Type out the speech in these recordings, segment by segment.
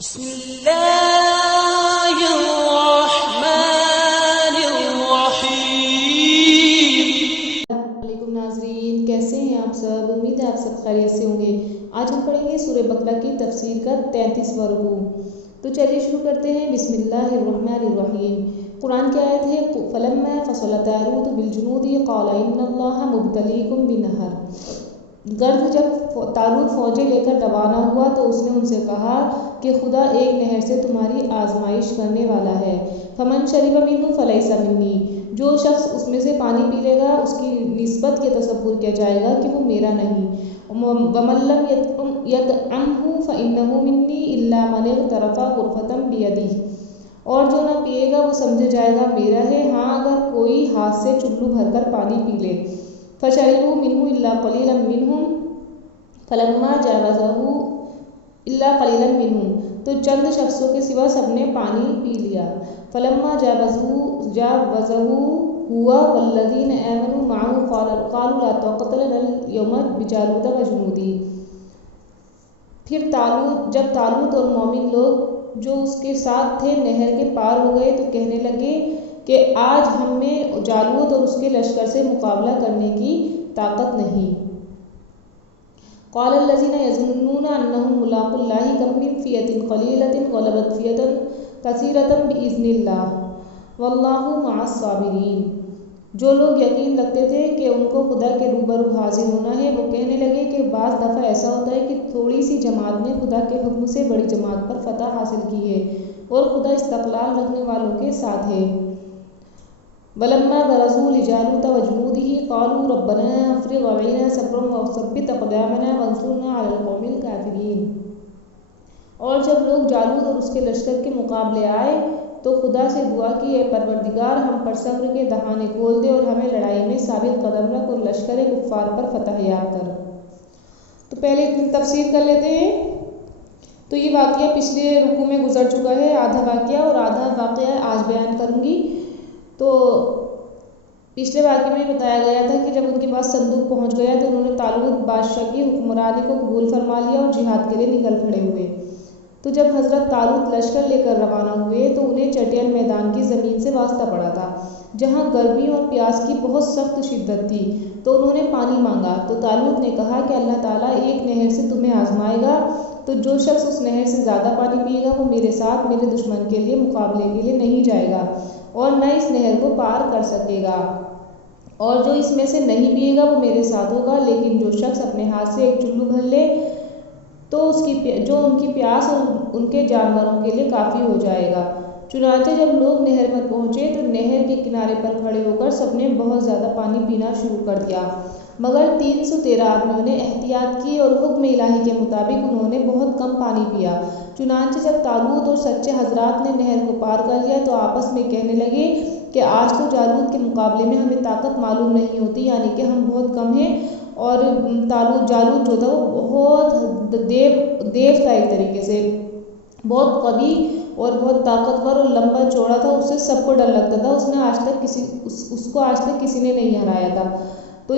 بسم اللہ الرحمن الرحیم۔ علیکم ناظرین، کیسے ہیں آپ سب؟ امید ہے آپ سب خیریت سے ہوں گے۔ آج ہم پڑھیں گے سورہ بقرہ کی تفسیر کا 33واں رکوع۔ تو چلیے شروع کرتے ہیں۔ بسم اللہ الرحمن الرحیم۔ قرآن کی آیت ہے فَلَمَّا فَصَلَ طَالُوتُ بِالْجُنُودِ قَالَ إِنَّ اللَّهَ مُبْتَلِيكُم بِنَهَرٍ۔ غرض جب طالوت فوجیں لے کر روانہ ہوا تو اس نے ان سے کہا کہ خدا ایک نہر سے تمہاری آزمائش کرنے والا ہے۔ فَمَن شَرِبَ مِنْهُ فَلَيْسَ مِنِّي۔ جو شخص اس میں سے پانی پی لے گا اس کی نسبت کے تصور کیا جائے گا کہ وہ میرا نہیں۔ وَمَن لَّمْ يَطْعَمْهُ فَإِنَّهُ مِنِّي إِلَّا مَنِ اغْتَرَفَ غُرْفَةً بِيَدِهِ۔ اور جو نہ پیے گا وہ سمجھا جائے گا میرا ہے، ہاں اگر کوئی ہاتھ سے چلو بھر کر پانی پی لے۔ فَشَرِبُوا مِنْهُ إِلَّا قَلِيلًا مِّنْهُمْ فَلَمَّا جَاوَزَهُ إِلَّا قَلِيلًا مِّنْهُمْ۔ تو چند شخصوں کے سوا سب نے پانی پی لیا۔ فَلَمَّا جَاوَزَهُ هُوَ وَالَّذِينَ آمَنُوا مَعَهُ قَالُوا لَا طَاقَةَ لَنَا الْيَوْمَ بِجَالُوتَ وَجُنُودِهِ۔ پھر جب طالوت اور مومن لوگ جو اس کے ساتھ تھے نہر کے پار ہو گئے تو کہنے لگے کہ آج ہم میں جالوت اور اس کے لشکر سے مقابلہ کرنے کی طاقت نہیں۔ قال الذين يظنون انهم ملاقو الله كم من فئة قليلة غلبت فئة كثيرة بإذن الله والله مع الصابرين۔ جو لوگ یقین رکھتے تھے کہ ان کو خدا کے روبرو حاضر ہونا ہے وہ کہنے لگے کہ بعض دفعہ ایسا ہوتا ہے کہ تھوڑی سی جماعت نے خدا کے حکم سے بڑی جماعت پر فتح حاصل کی ہے اور خدا استقلال رکھنے والوں کے ساتھ ہے۔ وَلَمَّا بَرَزُوا لِجَالُوتَ وَجُنُودِهِ قَالُوا رَبَّنَا أَفْرِغْ عَلَيْنَا صَبْرًا وَثَبِّتْ أَقْدَامَنَا وَانصُرْنَا عَلَى الْقَوْمِ الْكَافِرِينَ۔ اور جب لوگ جالوت اور اس کے لشکر کے مقابلے آئے تو خدا سے دعا کی اے پروردگار ہم پر صبر کے دہانے کھول دے اور ہمیں لڑائی میں ثابت قدم رکھ اور لشکر کفار پر فتح یاب کر۔ تو پہلے تفسیر کر لیتے ہیں۔ تو یہ واقعہ پچھلے رکوع میں گزر چکا ہے، آدھا واقعہ اور آدھا واقعہ آج بیان کروں گی۔ تو پچھلے واقعے میں بتایا گیا تھا کہ جب ان کے پاس صندوق پہنچ گیا تو انہوں نے طالوت بادشاہ کی حکمرانی کو قبول فرما لیا اور جہاد کے لیے نکل کھڑے ہوئے۔ تو جب حضرت طالوت لشکر لے کر روانہ ہوئے تو انہیں چٹیل میدان کی زمین سے واسطہ پڑا تھا جہاں گرمی اور پیاس کی بہت سخت شدت تھی، تو انہوں نے پانی مانگا تو طالوت نے کہا کہ اللہ تعالیٰ ایک نہر سے تمہیں آزمائے گا، تو جو شخص اس نہر سے زیادہ پانی پیے گا وہ میرے ساتھ میرے دشمن کے لیے مقابلے کے لیے نہیں جائے گا اور نہ اس نہر کو پار کر سکے گا، اور جو اس میں سے نہیں پیے گا وہ میرے ساتھ ہوگا، لیکن جو شخص اپنے ہاتھ سے ایک چلو بھر لے تو جو ان کی پیاس اور ان کے جانوروں کے لیے کافی ہو جائے گا۔ چنانچہ جب لوگ نہر پر پہنچے تو نہر کے کنارے پر کھڑے ہو کر سب نے بہت زیادہ پانی پینا شروع کر دیا، مگر 313 آدمیوں نے احتیاط کی اور حکم الہی کے مطابق انہوں نے بہت کم پانی پیا۔ چنانچہ جب طالوت اور سچے حضرات نے نہر کو پار کر لیا تو آپس میں کہنے لگے کہ آج تو جالوت کے مقابلے میں ہمیں طاقت معلوم نہیں ہوتی، یعنی کہ ہم بہت کم ہیں، اور جالوت جو تھا وہ بہت دیو تھا، ایک طریقے سے بہت قوی اور بہت طاقتور اور لمبا چوڑا تھا، اس سے سب کو ڈر لگتا تھا، اس کو آج تک کسی نے نہیں ہرایا تھا۔ تو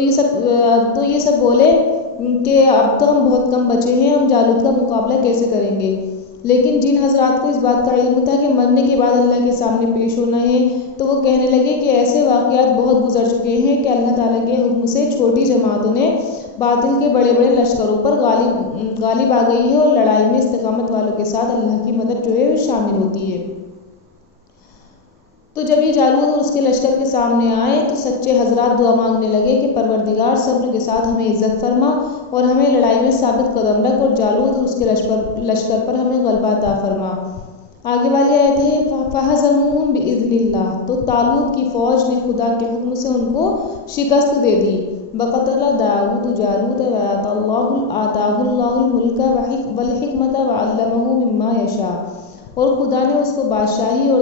یہ سب بولے کہ اب تو ہم بہت کم بچے ہیں، ہم جالوت کا مقابلہ کیسے کریں گے؟ لیکن جن حضرات کو اس بات کا علم تھا کہ مرنے کے بعد اللہ کے سامنے پیش ہونا ہے تو وہ کہنے لگے کہ ایسے واقعات بہت گزر چکے ہیں کہ اللہ تعالیٰ کے حکم سے چھوٹی جماعتوں نے باطل کے بڑے بڑے لشکروں پر غالب آ گئی ہے اور لڑائی میں استقامت والوں کے ساتھ اللہ کی مدد جو ہے شامل ہوتی ہے۔ تو جب یہ جالوت اور اس کے لشکر کے سامنے آئے تو سچے حضرات دعا مانگنے لگے کہ پروردگار صبر کے ساتھ ہمیں عزت فرما اور ہمیں لڑائی میں ثابت قدم رکھ اور جالوت اور اس کے لشکر پر ہمیں غلبہ عطا فرما۔ آگے والی آیت ہے فَهَزَمُوهُمْ بِإِذْنِ اللَّهِ۔ تو طالوت کی فوج نے خدا کے حکم سے ان کو شکست دے دی۔ وَقَتَلَ دَاوُودُ جَالُوتَ وَآتَاهُ اللَّهُ الْمُلْكَ وَالْحِكْمَةَ وَعَلَّمَهُ مِمَّا يَشَاءُ۔ اور خدا نے اس کو بادشاہی اور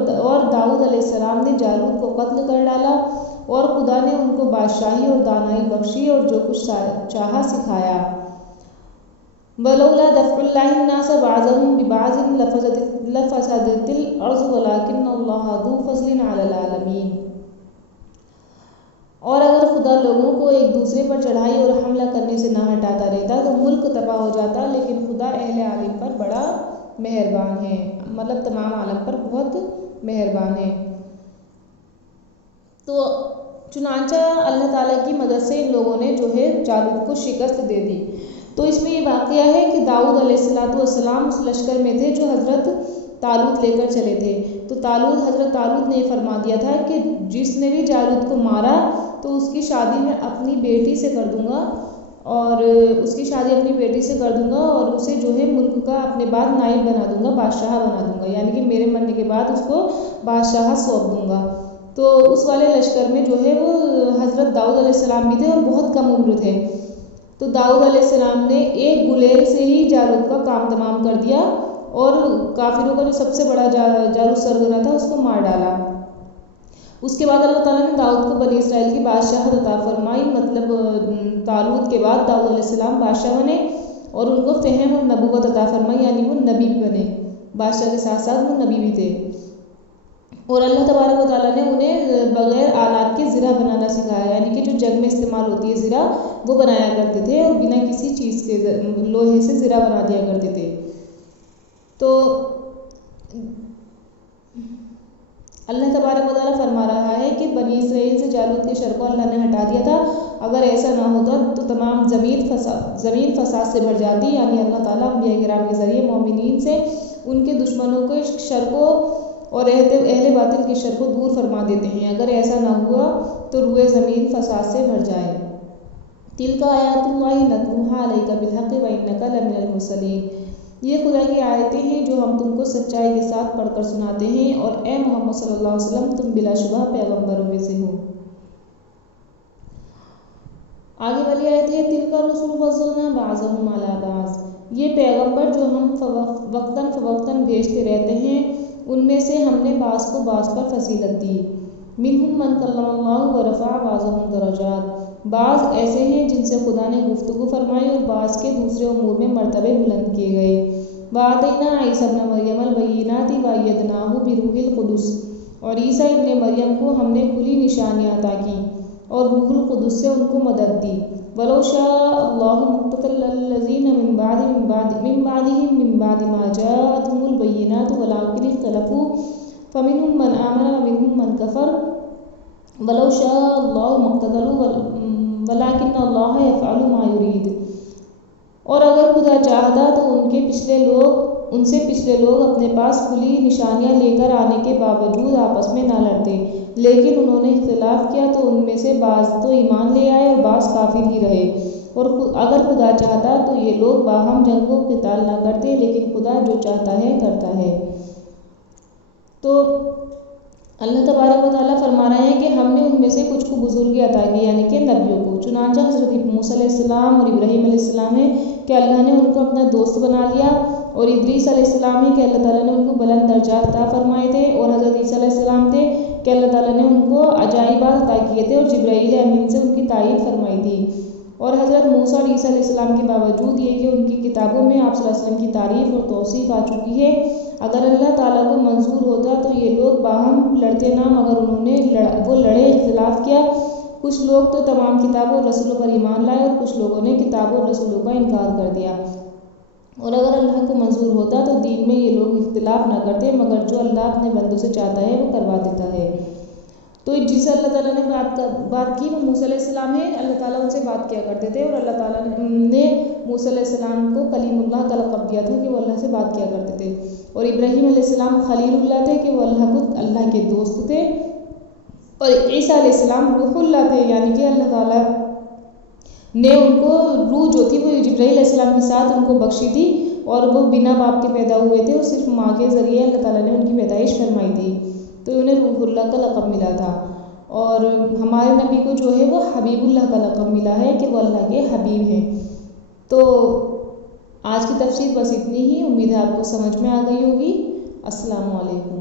داؤد علیہ السلام نے جالوت کو قتل کر ڈالا اور خدا نے ان کو بادشاہی اور دانائی بخشی اور جو کچھ چاہا سکھایا۔ وَلَوْلَا دَفْعُ اللَّهِ النَّاسَ بَعْضَهُم بِبَعْضٍ لَفَسَدَتِ الْأَرْضُ وَلَٰكِنَّ اللَّهَ ذُو فَضْلٍ عَلَى الْعَالَمِينَ۔ اور اگر خدا لوگوں کو ایک دوسرے پر چڑھائی اور حملہ کرنے سے نہ ہٹاتا رہتا تو ملک تباہ ہو جاتا، لیکن خدا اہل عالم پر بڑا مہربان ہے، مطلب تمام عالم پر بہت مہربان ہے۔ تو چنانچہ اللہ تعالیٰ کی مدد سے ان لوگوں نے جو ہے جالوت کو شکست دے دی۔ تو اس میں یہ واقعہ ہے کہ داؤد علیہ السلام اس لشکر میں تھے جو حضرت طالوت لے کر چلے تھے۔ تو حضرت طالوت نے فرما دیا تھا کہ جس نے بھی جالوت کو مارا تو اس کی شادی میں اپنی بیٹی سے کر دوں گا، اور اسے جو ہے ملک کا اپنے بعد نائب بنا دوں گا، بادشاہ بنا دوں گا، یعنی کہ میرے مرنے کے بعد اس کو بادشاہ سونپ دوں گا۔ تو اس والے لشکر میں جو ہے وہ حضرت داؤد علیہ السلام بھی تھے اور بہت کم عمر تھے۔ تو داؤد علیہ السلام نے ایک گلیل سے ہی جالوت کا کام تمام کر دیا اور کافروں کا جو سب سے بڑا جالوت سرگنا تھا اس کو مار ڈالا۔ اس کے بعد اللہ تعالیٰ نے داؤد کو بنی اسرائیل کی بادشاہت عطا فرمائی، مطلب طالوت کے بعد داؤد علیہ السلام بادشاہ بنے اور ان کو فہم اور نبوت عطا فرمائی، یعنی وہ نبی بھی بنے، بادشاہ کے ساتھ ساتھ وہ نبی بھی تھے۔ اور اللہ تبارک و تعالیٰ نے انہیں بغیر آلات کے زرہ بنانا سکھایا، یعنی کہ جو جنگ میں استعمال ہوتی ہے زرہ وہ بنایا کرتے تھے اور بنا کسی چیز کے لوہے سے زرہ بنا دیا کرتے تھے۔ تو اللہ تبارک و تعالیٰ فرما رہا ہے کہ بنی اسرائیل سے جالوت کے شر کو اللہ نے ہٹا دیا تھا، اگر ایسا نہ ہوتا تو تمام زمین فساد سے بھر جاتی، یعنی اللہ تعالیٰ انبیاء کرام کے ذریعے مومنین سے ان کے دشمنوں کے شر کو اور اہل باطل کے شر کو دور فرما دیتے ہیں۔ اگر ایسا نہ ہوا تو روئے زمین فساد سے بھر جائے۔ تلک آیات اللہ نتلوہا علیک بالحق وانک لمن المرسلین، یہ خدا کی آیتیں ہیں جو ہم تم کو سچائی کے ساتھ پڑھ کر سناتے ہیں، اور اے محمد صلی اللہ علیہ وسلم تم بلا شبہ پیغمبروں میں سے ہو۔ آگے والی آیت ہے تلک الرسل فضلنا بعضهم علی بعض، یہ پیغمبر جو ہم وقتاً فوقتاً بھیجتے رہتے ہیں ان میں سے ہم نے بعض کو بعض پر فضیلت دی۔ منہم من کلم اللہ ورفع بعضهم درجات، بعض ایسے ہیں جن سے خدا نے گفتگو فرمائی اور بعض کے دوسرے امور میں مرتبے بلند کیے گئے۔ وآتینا عیسیٰ ابن مریم البینات وأیدناہ بروح القدس، اور عیسیٰ ابن مریم کو ہم نے کھلی نشانیاں عطا کی اور روح القدس سے ان کو مدد دی۔ وَلَوْ شَاءَ اللَّهُ مَقْتَتَلَ الَّذِينَ مِن بَعْدِهِم مِّن بَعْدِ مَا جَاءَتْهُمُ الْبَيِّنَاتُ وَلَٰكِنِ اخْتَلَفُوا فَمِنْهُم مَّنْ آمَنَ وَمِنْهُم مَّن كَفَرَ وَلَوْ شَاءَ اللَّهُ مَا اقْتَتَلُوا وَلَٰكِنَّ اللَّهَ يَفْعَلُ مَا يُرِيدُ، اور اگر خدا چاہتا تو ان سے پچھلے لوگ اپنے پاس کھلی نشانیاں لے کر آنے کے باوجود آپس میں نہ لڑتے، لیکن انہوں نے اختلاف کیا تو ان میں سے بعض تو ایمان لے آئے اور بعض کافر ہی رہے، اور اگر خدا چاہتا تو یہ لوگ باہم جنگ و قتال نہ کرتے، لیکن خدا جو چاہتا ہے کرتا ہے۔ تو اللہ تبارک و تعالیٰ فرما رہے ہیں کہ ہم نے ان میں سے کچھ کو بزرگی عطا کی، یعنی کہ نبیوں کو، چنانچہ حضرت موسیٰ علیہ السلام اور ابراہیم علیہ السلام ہے کہ اللہ نے ان کو اپنا دوست بنا لیا، اور ادریس علیہ السلام ہے کہ اللہ تعالیٰ نے ان کو بلند درجات عطا فرمائے تھے، اور حضرت عیسیٰ علیہ السلام تھے کہ اللہ تعالیٰ نے ان کو عجائبات عطا کیے تھے اور جبرائیل امین سے ان کی تائید فرمائی تھی۔ اور حضرت موسیٰ اور عیسیٰ علیہ السلام کے باوجود یہ کہ ان کی کتابوں میں آپ صلی اللہ علیہ وسلم کی تعریف اور توصیف آ چکی ہے، اگر اللہ تعالیٰ کو منظور ہوتا تو یہ لوگ باہم لڑتے نہ، مگر انہوں نے وہ لڑے، اختلاف کیا۔ کچھ لوگ تو تمام کتابوں اور رسولوں پر ایمان لائے اور کچھ لوگوں نے کتابوں اور رسولوں کا انکار کر دیا، اور اگر اللہ کو منظور ہوتا تو دین میں یہ لوگ اختلاف نہ کرتے، مگر جو اللہ اپنے بندوں سے چاہتا ہے وہ کروا دیتا ہے۔ تو جس سے اللہ تعالیٰ نے بات کی وہ موسیٰ علیہ السلام ہے، اللہ تعالیٰ ان سے بات کیا کرتے تھے، اور اللہ تعالیٰ نے موسیٰ علیہ السلام کو کلیم اللہ کا لقب دیا تھا کہ وہ اللہ سے بات کیا کرتے تھے، اور ابراہیم علیہ السلام خلیل اللہ تھے کہ وہ اللہ کے دوست تھے، اور عیسیٰ علیہ السلام روح اللہ تھے، یعنی کہ اللہ تعالیٰ نے ان کو روح جو تھی وہ جبرائیل علیہ السلام کے ساتھ ان کو بخشی تھی، اور وہ بنا باپ کے پیدا ہوئے تھے اور صرف ماں کے ذریعے اللہ تعالیٰ نے ان کی پیدائش فرمائی تھی، تو انہیں روح اللہ کا لقب ملا تھا۔ اور ہمارے نبی کو جو ہے وہ حبیب اللہ کا لقب ملا ہے کہ وہ اللہ کے حبیب ہیں۔ تو آج کی تفسیر بس اتنی ہی، امید ہے آپ کو سمجھ میں آ گئی ہوگی۔ السلام علیکم۔